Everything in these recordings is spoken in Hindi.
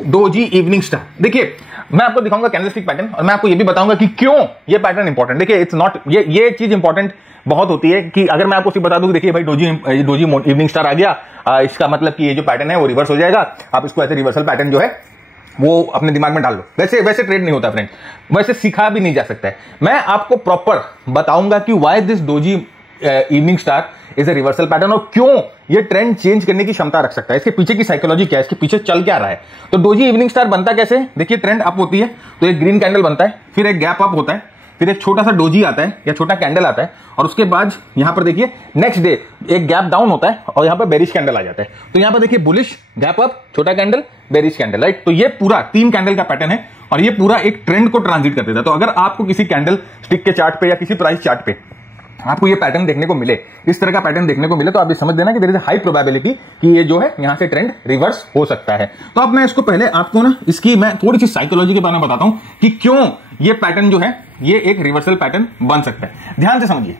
Doji evening star. देखिए मैं आपको दिखाऊंगा कैंडलस्टिक पैटर्न और मैं आपको ये भी बताऊंगा कि क्यों ये पैटर्न इंपॉर्टेंट। देखिए इट्स नॉट ये चीज इंपॉर्टेंट बहुत होती है कि अगर मैं आपको सिर्फ बता दूं कि देखिए भाई डोजी इवनिंग स्टार आ गया, इसका मतलब कि ये जो पैटर्न है वो रिवर्स हो जाएगा, आप इसको ऐसे रिवर्सल पैटर्न जो है वो अपने दिमाग में डाल लो। वैसे ट्रेड नहीं होता फ्रेंड, वैसे सीखा भी नहीं जा सकता है। मैं आपको प्रॉपर बताऊंगा कि why this doji evening star is a reversal pattern और क्यों ये ट्रेंड चेंज करने की क्षमता रख सकता है, इसके पीछे की साइकोलॉजी क्या है, इसके पीछे चल क्या रहा है। तो डोजी इवनिंग स्टार बनता कैसे, देखिए ट्रेंड अप होती है तो एक ग्रीन कैंडल बनता है, फिर एक गैप अप होता है, फिर एक छोटा सा डोजी आता है या छोटा कैंडल आता है और उसके बाद यहां पर देखिए नेक्स्ट डे एक गैप डाउन होता है और यहां पर बेरिश कैंडल आ जाता है। तो यहां पर देखिए बुलिश, गैप अप, छोटा कैंडल, बेरिश कैंडल, राइट। तो ये पूरा 3 कैंडल का पैटर्न है और ये पूरा एक ट्रेंड को ट्रांजिट कर देता है। तो अगर आपको किसी कैंडल स्टिक के चार्ट पे या किसी प्राइस चार्ट पे आपको ये पैटर्न देखने को मिले, इस तरह का पैटर्न देखने को मिले, तो आप ये समझ देना कि there is a high probability कि ये जो है यहां से ट्रेंड रिवर्स हो सकता है। तो अब मैं इसको पहले आपको ना इसकी मैं थोड़ी सी साइकोलॉजी के बारे में बताता हूं कि क्यों ये पैटर्न जो है ये एक रिवर्सल पैटर्न बन सकता है। ध्यान से समझिए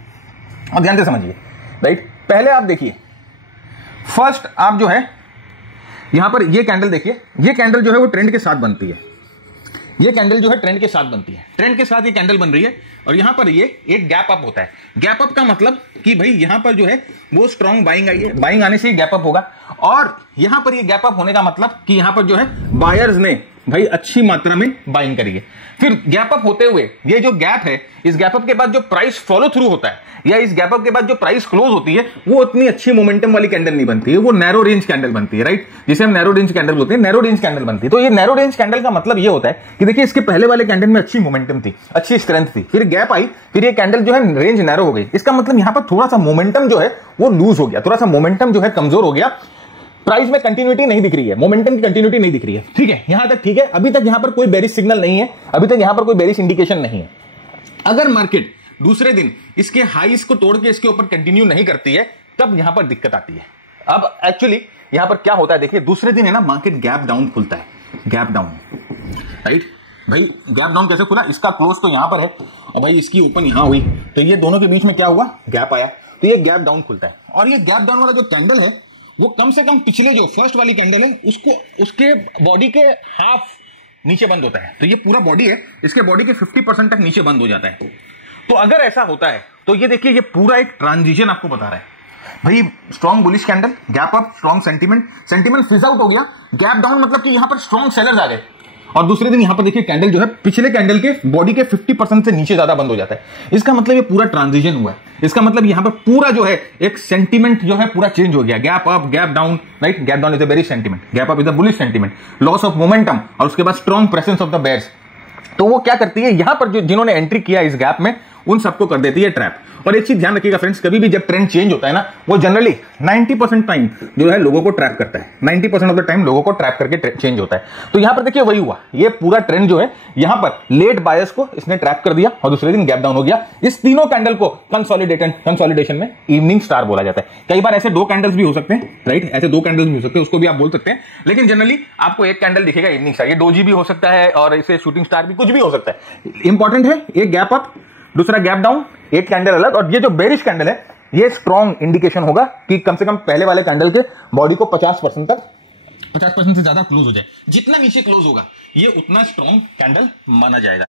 और ध्यान से समझिए, राइट। पहले आप देखिए, फर्स्ट आप जो है यहां पर ये कैंडल देखिए, ये कैंडल जो है वो ट्रेंड के साथ बनती है, ये कैंडल जो है ट्रेंड के साथ बनती है, ट्रेंड के साथ ये कैंडल बन रही है और यहां पर ये एक गैप अप होता है। गैप अप का मतलब कि भाई यहां पर जो है वो स्ट्रॉन्ग बाइंग आई है, बाइंग आने से ही गैप अप होगा और यहां पर ये गैप अप होने का मतलब कि यहां पर जो है बायर्स ने भाई अच्छी मात्रा में बाइंग करी है। फिर गैप अप होते हुए ये जो गैप है, इस गैप अप के बाद जो प्राइस फॉलो थ्रू होता है या इस गैप अप के बाद जो प्राइस क्लोज होती है वो उतनी अच्छी मोमेंटम वाली कैंडल नहीं बनती है, वो नैरो रेंज कैंडल बनती है, राइट, जिसे हम नैरो रेंज कैंडल बोलते हैं, नैरो रेंज कैंडल बनती है। तो ये नैरो रेंज कैंडल का मतलब ये होता है कि देखिए इसके पहले वाले कैंडल में अच्छी मोमेंटम थी, अच्छी स्ट्रेंथ थी, फिर गैप आई, फिर ये कैंडल जो है रेंज नैरो हो गई। इसका मतलब यहां पर थोड़ा सा मोमेंटम जो है वो लूज हो गया, थोड़ा सा मोमेंटम जो है कमजोर हो गया, प्राइस में कंटिन्यूटी नहीं दिख रही है, मोमेंटम की कंटिन्यूटी नहीं दिख रही है। ठीक है, यहां तक ठीक है, अभी तक यहां पर कोई बेरिश सिग्नल नहीं है, अभी तक यहां पर कोई बेरिश इंडिकेशन नहीं है। अगर मार्केट दूसरे दिन इसके हाईस को तोड़ के इसके ऊपर कंटिन्यू नहीं करती है तब यहां पर दिक्कत आती है। अब एक्चुअली यहां पर क्या होता है, देखिए दूसरे दिन है ना मार्केट गैप डाउन खुलता है, गैप डाउन, राइट। भाई गैप डाउन कैसे खुला, इसका क्लोज तो यहां पर है और भाई इसकी ओपन यहां हुई, तो ये दोनों के बीच में क्या हुआ, गैप आया, तो ये गैप डाउन खुलता है और ये गैप डाउन वाला जो कैंडल है वो कम से कम पिछले जो फर्स्ट वाली कैंडल है उसके बॉडी के हाफ नीचे बंद होता है। तो ये पूरा बॉडी है, इसके बॉडी के 50% तक नीचे बंद हो जाता है। तो अगर ऐसा होता है तो ये देखिए ये पूरा एक ट्रांजिशन आपको बता रहा है भाई, strong bullish candle, gap up, strong sentiment फिज आउट हो गया, गैप डाउन मतलब कि यहां पर स्ट्रॉन्ग सेलर्स आ गए और दूसरे दिन यहां पर देखिए कैंडल जो है पिछले कैंडल के बॉडी के 50% से नीचे ज्यादा बंद हो जाता है। इसका मतलब ये पूरा ट्रांजिशन हुआ है, इसका मतलब यहां पर पूरा जो है एक सेंटीमेंट जो है पूरा चेंज हो गया, gap up, gap down, right. Gap down is a bearish sentiment, gap up is a bullish sentiment, loss of momentum और उसके बाद strong presence of the bears. तो वो क्या करती है, यहां पर जो जिन्होंने एंट्री किया इस गैप में उन सबको कर देती है ट्रैप। और एक चीज ध्यान रखिएगा फ्रेंड्स, कभी भी जब ट्रेंड चेंज होता है ना वो जनरली 90% टाइम जो है लोगों को ट्रैप करता है, 90% ऑफ द टाइम लोगों को ट्रैप करके चेंज होता है। तो यहां पर देखिए वही हुआ, ये पूरा ट्रेंड जो है यहां पर लेट बायर्स को इसने ट्रैप कर दिया और दूसरे दिन गैप डाउन हो गया। इस तीनों कैंडल को कंसोलिडेशन में इवनिंग स्टार बोला जाता है। कई बार ऐसे 2 कैंडल्स भी हो सकते हैं, राइट, ऐसे 2 कैंडल्स भी हो सकते हैं, उसको भी आप बोल सकते हैं, लेकिन जनरली आपको एक कैंडल दिखेगा इवनिंग स्टार। ये डोजी भी हो सकता है और इसे शूटिंग स्टार भी, कुछ भी हो सकता है। इंपॉर्टेंट है एक गैप अप, दूसरा गैप डाउन, एक कैंडल अलग, और ये जो बेरिश कैंडल है ये स्ट्रॉन्ग इंडिकेशन होगा कि कम से कम पहले वाले कैंडल के बॉडी को 50% से ज्यादा क्लोज हो जाए। जितना नीचे क्लोज होगा ये उतना स्ट्रॉन्ग कैंडल माना जाएगा।